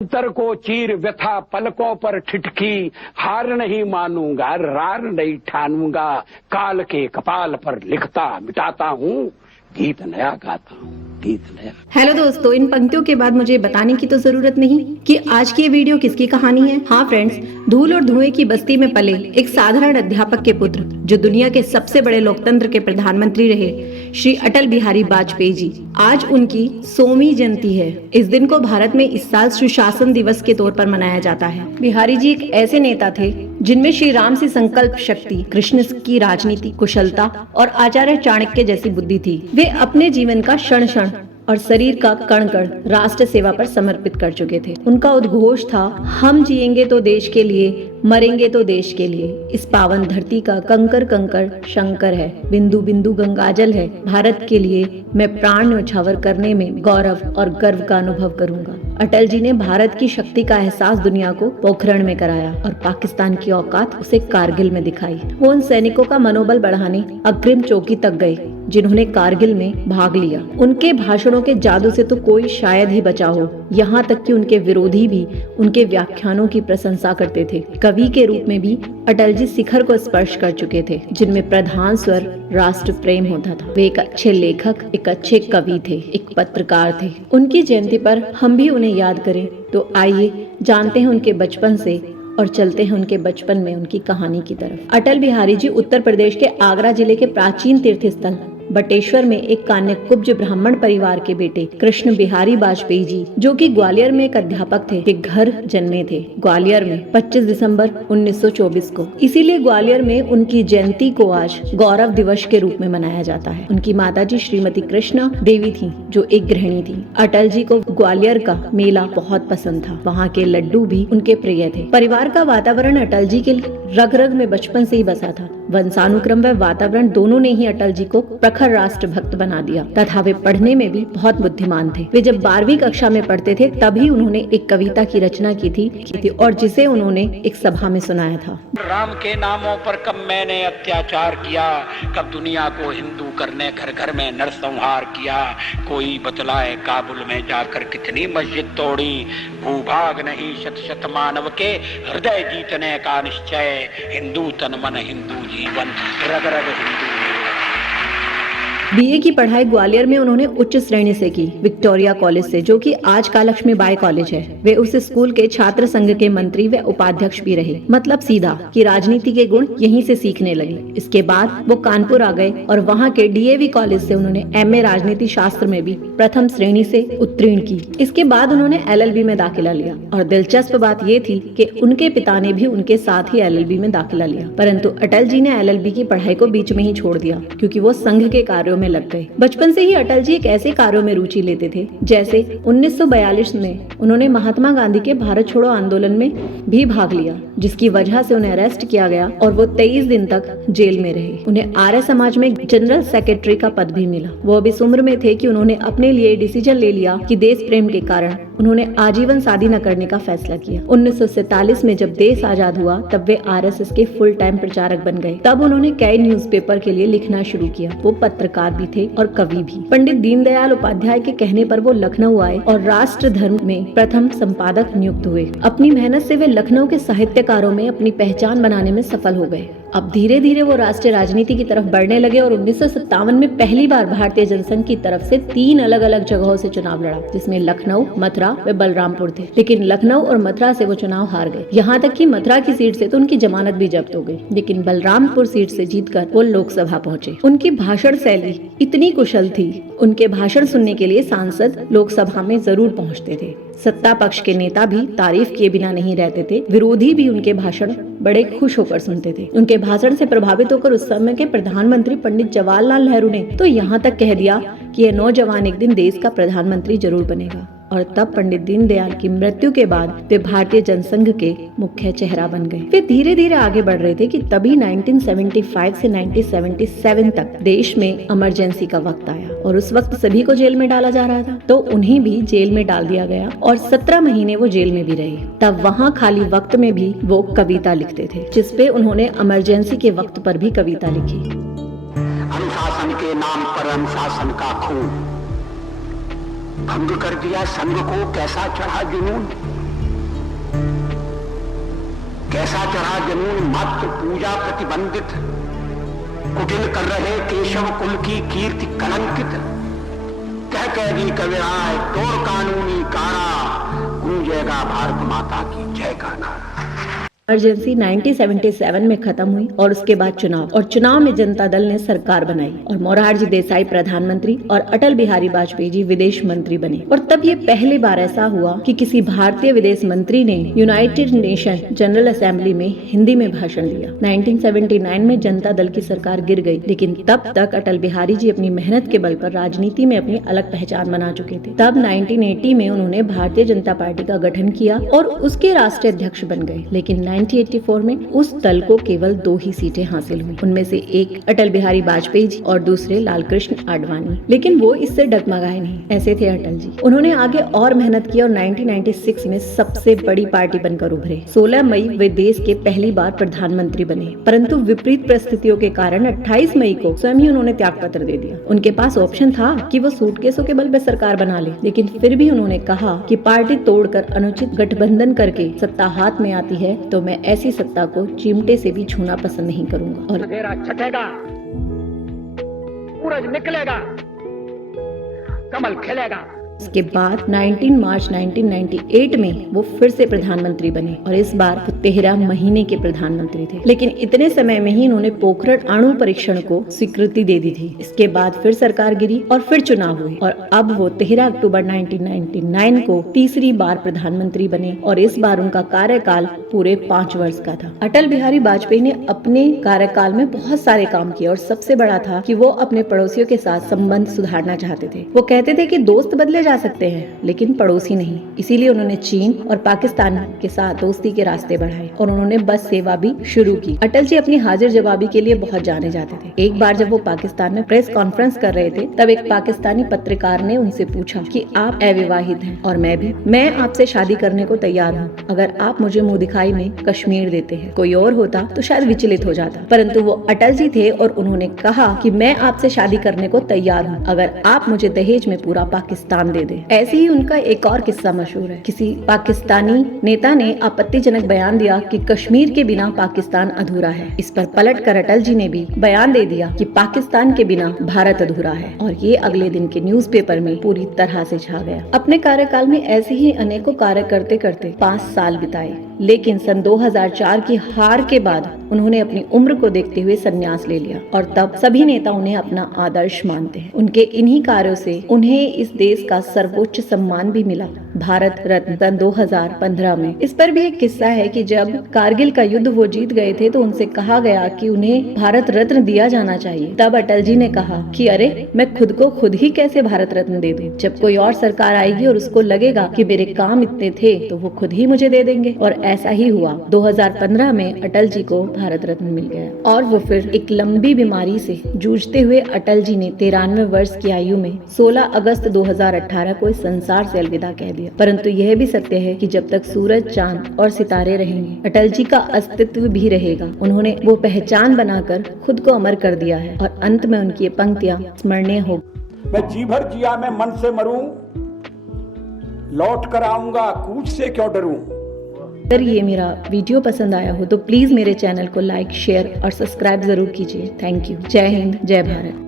अंतर को चीर व्यथा पलकों पर ठिठकी, हार नहीं मानूंगा रार नहीं ठानूंगा, काल के कपाल पर लिखता मिटाता हूँ, गीत नया गाता हूँ, गीत नया। हेलो दोस्तों, इन पंक्तियों के बाद मुझे बताने की तो जरूरत नहीं कि आज की ये वीडियो किसकी कहानी है। हाँ फ्रेंड्स, धूल और धुएं की बस्ती में पले एक साधारण अध्यापक के पुत्र जो दुनिया के सबसे बड़े लोकतंत्र के प्रधानमंत्री रहे, श्री अटल बिहारी वाजपेयी जी, आज उनकी 100वीं जयंती है। इस दिन को भारत में इस साल सुशासन दिवस के तौर पर मनाया जाता है। बिहारी जी एक ऐसे नेता थे जिनमें श्री राम से संकल्प शक्ति, कृष्ण की राजनीति कुशलता और आचार्य चाणक्य जैसी बुद्धि थी। वे अपने जीवन का क्षण क्षण और शरीर का कण कण राष्ट्र सेवा पर समर्पित कर चुके थे। उनका उद्घोष था, हम जिएंगे तो देश के लिए, मरेंगे तो देश के लिए। इस पावन धरती का कंकर कंकर शंकर है, बिंदु बिंदु गंगाजल है। भारत के लिए मैं प्राण न्यौछावर करने में गौरव और गर्व का अनुभव करूंगा। अटल जी ने भारत की शक्ति का एहसास दुनिया को पोखरण में कराया और पाकिस्तान की औकात उसे कारगिल में दिखाई। वो उन सैनिकों का मनोबल बढ़ाने अग्रिम चौकी तक गए जिन्होंने कारगिल में भाग लिया। उनके भाषणों के जादू से तो कोई शायद ही बचा हो, यहाँ तक कि उनके विरोधी भी उनके व्याख्यानों की प्रशंसा करते थे। कवि के रूप में भी अटल जी शिखर को स्पर्श कर चुके थे, जिनमें प्रधान स्वर राष्ट्र प्रेम होता था। वे एक अच्छे लेखक, एक अच्छे कवि थे, एक पत्रकार थे। उनकी जयंती पर हम भी उन्हें याद करें, तो आइए जानते हैं उनके बचपन से और चलते हैं उनके बचपन में उनकी कहानी की तरफ। अटल बिहारी जी उत्तर प्रदेश के आगरा जिले के प्राचीन तीर्थ स्थल बटेश्वर में एक कान्यकुब्ज ब्राह्मण परिवार के बेटे कृष्ण बिहारी वाजपेयी जी, जो कि ग्वालियर में एक अध्यापक थे, के घर जन्मे थे। ग्वालियर में 25 दिसंबर 1924 को। इसीलिए ग्वालियर में उनकी जयंती को आज गौरव दिवस के रूप में मनाया जाता है। उनकी माताजी श्रीमती कृष्णा देवी थी, जो एक गृहिणी थी। अटल जी को ग्वालियर का मेला बहुत पसंद था, वहाँ के लड्डू भी उनके प्रिय थे। परिवार का वातावरण अटल जी के रग रग में बचपन से ही बसा था। वंशानुक्रम व वातावरण दोनों ने ही अटल जी को प्रखर राष्ट्र भक्त बना दिया तथा वे पढ़ने में भी बहुत बुद्धिमान थे। वे जब 12वीं कक्षा में पढ़ते थे तभी उन्होंने एक कविता की रचना की थी और जिसे उन्होंने एक सभा में सुनाया था। राम के नामों पर कब मैंने अत्याचार किया, कब दुनिया को हिंदू करने घर घर में नरसंहार किया। कोई बतलाए काबुल में जाकर कितनी मस्जिद तोड़ी, भूभाग नहीं शत शत मानव के हृदय जीतने का निश्चय। हिंदू तन मन हिंदू जीवन, रग रग हिंदू। बीए की पढ़ाई ग्वालियर में उन्होंने उच्च श्रेणी से की, विक्टोरिया कॉलेज से, जो कि आज का लक्ष्मी बाई कॉलेज है। वे उस स्कूल के छात्र संघ के मंत्री व उपाध्यक्ष भी रहे। मतलब सीधा कि राजनीति के गुण यहीं से सीखने लगे। इसके बाद वो कानपुर आ गए और वहाँ के डीएवी कॉलेज से उन्होंने एमए राजनीति शास्त्र में भी प्रथम श्रेणी से उत्तीर्ण की। इसके बाद उन्होंने एलएलबी में दाखिला लिया और दिलचस्प बात ये थी कि उनके पिता ने भी उनके साथ ही एलएलबी में दाखिला लिया, परंतु अटल जी ने एलएलबी की पढ़ाई को बीच में ही छोड़ दिया क्योंकि वो संघ के कार्यों में लग गए। बचपन से ही अटल जी एक ऐसे कार्यों में रुचि लेते थे, जैसे 1942 में उन्होंने महात्मा गांधी के भारत छोड़ो आंदोलन में भी भाग लिया, जिसकी वजह से उन्हें अरेस्ट किया गया और वो 23 दिन तक जेल में रहे। उन्हें आर्य समाज में जनरल सेक्रेटरी का पद भी मिला। वो अब इस उम्र में थे कि उन्होंने अपने लिए डिसीजन ले लिया कि देश प्रेम के कारण उन्होंने आजीवन शादी न करने का फैसला किया। 1947 में जब देश आजाद हुआ तब वे आरएसएस के फुल टाइम प्रचारक बन गए। तब उन्होंने कई न्यूज़पेपर के लिए लिखना शुरू किया। वो पत्रकार भी थे और कवि भी। पंडित दीनदयाल उपाध्याय के कहने पर वो लखनऊ आए और राष्ट्र धर्म में प्रथम संपादक नियुक्त हुए। अपनी मेहनत से वे लखनऊ के साहित्यकारों में अपनी पहचान बनाने में सफल हो गए। अब धीरे धीरे वो राष्ट्रीय राजनीति की तरफ बढ़ने लगे और 1957 में पहली बार भारतीय जनसंघ की तरफ से 3 अलग अलग जगहों से चुनाव लड़ा, जिसमें लखनऊ, मथुरा व बलरामपुर थे। लेकिन लखनऊ और मथुरा से वो चुनाव हार गए। यहाँ तक कि मथुरा की सीट से तो उनकी जमानत भी जब्त हो गई, लेकिन बलरामपुर सीट से जीतकर वो लोकसभा पहुंचे। उनकी भाषण शैली इतनी कुशल थी, उनके भाषण सुनने के लिए सांसद लोकसभा में जरूर पहुंचते थे। सत्ता पक्ष के नेता भी तारीफ किए बिना नहीं रहते थे, विरोधी भी उनके भाषण बड़े खुश होकर सुनते थे। उनके भाषण से प्रभावित होकर उस समय के प्रधानमंत्री पंडित जवाहरलाल नेहरू ने तो यहाँ तक कह दिया कि यह नौजवान एक दिन देश का प्रधानमंत्री जरूर बनेगा। और तब पंडित दीनदयाल की मृत्यु के बाद वे भारतीय जनसंघ के मुख्य चेहरा बन गए। वे धीरे धीरे आगे बढ़ रहे थे कि तभी 1975 से 1977 तक देश में इमरजेंसी का वक्त आया और उस वक्त सभी को जेल में डाला जा रहा था, तो उन्हें भी जेल में डाल दिया गया और 17 महीने वो जेल में भी रहे। तब वहाँ खाली वक्त में भी वो कविता लिखते थे, जिसपे उन्होंने इमरजेंसी के वक्त पर भी कविता लिखी। अनुशासन के नाम पर अनुशासन का खून भंग कर दिया संघ को, कैसा चढ़ा जुनून। ऐसा चढ़ा जनून मात्र पूजा प्रतिबंधित, कुटिल कर रहे केशव कुल की कीर्ति कलंकित। कह दी कविराय तोड़ कानूनी कारा, गूंजेगा भारत माता की जय का नारा। इमरजेंसी 1977 में खत्म हुई और उसके बाद चुनाव, और चुनाव में जनता दल ने सरकार बनाई और मोरारजी देसाई प्रधानमंत्री और अटल बिहारी वाजपेयी जी विदेश मंत्री बने। और तब ये पहली बार ऐसा हुआ कि किसी भारतीय विदेश मंत्री ने यूनाइटेड नेशन जनरल असेंबली में हिंदी में भाषण दिया। 1979 में जनता दल की सरकार गिर गई, लेकिन तब तक अटल बिहारी जी अपनी मेहनत के बल पर राजनीति में अपनी अलग पहचान बना चुके थे। तब 1980 में उन्होंने भारतीय जनता पार्टी का गठन किया और उसके राष्ट्रीय अध्यक्ष बन गए। लेकिन 1984 में उस दल को केवल 2 ही सीटें हासिल हुई, उनमें से एक अटल बिहारी वाजपेयी जी और दूसरे लालकृष्ण आडवाणी। लेकिन वो इससे डगमगाए नहीं, ऐसे थे अटल जी। उन्होंने आगे और मेहनत की और 1996 में सबसे बड़ी पार्टी बनकर उभरे। 16 मई वे देश के पहली बार प्रधानमंत्री बने, परंतु विपरीत परिस्थितियों के कारण 28 मई को स्वयं ही उन्होंने त्यागपत्र दे दिया। उनके पास ऑप्शन था कि वो सूटकेसों के बल पे सरकार बना ले, लेकिन फिर भी उन्होंने कहा कि पार्टी तोड़कर अनुचित गठबंधन करके सत्ता हाथ में आती है तो मैं ऐसी सत्ता को चिमटे से भी छूना पसंद नहीं करूंगा। और अंधेरा छटेगा, सूरज निकलेगा, कमल खिलेगा। इसके बाद 19 मार्च 1998 में वो फिर से प्रधानमंत्री बने और इस बार वो 13 महीने के प्रधानमंत्री थे। लेकिन इतने समय में ही उन्होंने पोखरण अणु परीक्षण को स्वीकृति दे दी थी। इसके बाद फिर सरकार गिरी और फिर चुनाव हुए और अब वो 13 अक्टूबर 1999 को तीसरी बार प्रधानमंत्री बने और इस बार उनका कार्यकाल पूरे 5 वर्ष का था। अटल बिहारी वाजपेयी ने अपने कार्यकाल में बहुत सारे काम किए और सबसे बड़ा था कि वो अपने पड़ोसियों के साथ संबंध सुधारना चाहते थे। वो कहते थे कि दोस्त बदले जा सकते हैं लेकिन पड़ोसी नहीं। इसीलिए उन्होंने चीन और पाकिस्तान के साथ दोस्ती के रास्ते बढ़ाए और उन्होंने बस सेवा भी शुरू की। अटल जी अपनी हाजिर जवाबी के लिए बहुत जाने जाते थे। एक बार जब वो पाकिस्तान में प्रेस कॉन्फ्रेंस कर रहे थे, तब एक पाकिस्तानी पत्रकार ने उनसे पूछा कि आप अविवाहित हैं और मैं आपसे शादी करने को तैयार हूँ अगर आप मुझे मुंह दिखाई में कश्मीर देते हैं। कोई और होता तो शायद विचलित हो जाता, परंतु वो अटल जी थे और उन्होंने कहा कि मैं आपसे शादी करने को तैयार हूँ अगर आप मुझे दहेज में पूरा पाकिस्तान दे दे। ऐसे ही उनका एक और किस्सा मशहूर है। किसी पाकिस्तानी नेता ने आपत्तिजनक बयान दिया कि कश्मीर के बिना पाकिस्तान अधूरा है। इस पर पलटकर अटल जी ने भी बयान दे दिया कि पाकिस्तान के बिना भारत अधूरा है और ये अगले दिन के न्यूज़पेपर में पूरी तरह से छा गया। अपने कार्यकाल में ऐसे ही अनेकों कार्य करते करते 5 साल बिताए, लेकिन सन 2004 की हार के बाद उन्होंने अपनी उम्र को देखते हुए संन्यास ले लिया और तब सभी नेता उन्हें अपना आदर्श मानते हैं। उनके इन्हीं कार्यों से उन्हें इस देश का सर्वोच्च सम्मान भी मिला, भारत रत्न, सन 2015 में। इस पर भी एक किस्सा है कि जब कारगिल का युद्ध वो जीत गए थे तो उनसे कहा गया कि उन्हें भारत रत्न दिया जाना चाहिए। तब अटल जी ने कहा कि अरे मैं खुद को खुद ही कैसे भारत रत्न दे दूं। जब कोई और सरकार आएगी और उसको लगेगा कि मेरे काम इतने थे तो वो खुद ही मुझे दे देंगे। और ऐसा ही हुआ। 2015 में अटल जी को भारत रत्न मिल गया और वो फिर एक लंबी बीमारी से जूझते हुए अटल जी ने 93 वर्ष की आयु में 16 अगस्त 2018 को इस संसार से अलविदा कह दिया। परंतु यह भी सत्य है कि जब तक सूरज, चांद और सितारे रहेंगे, अटल जी का अस्तित्व भी रहेगा। उन्होंने वो पहचान बनाकर खुद को अमर कर दिया है और अंत में उनकी ये पंक्तियां स्मरणीय हो। मैं जी भर जिया मैं मन से मरूं, लौट कर आऊंगा कूच से क्यों डरूं। अगर ये मेरा वीडियो पसंद आया हो तो प्लीज मेरे चैनल को लाइक, शेयर और सब्सक्राइब जरूर कीजिए। Thank you. जय हिंद, जय भारत।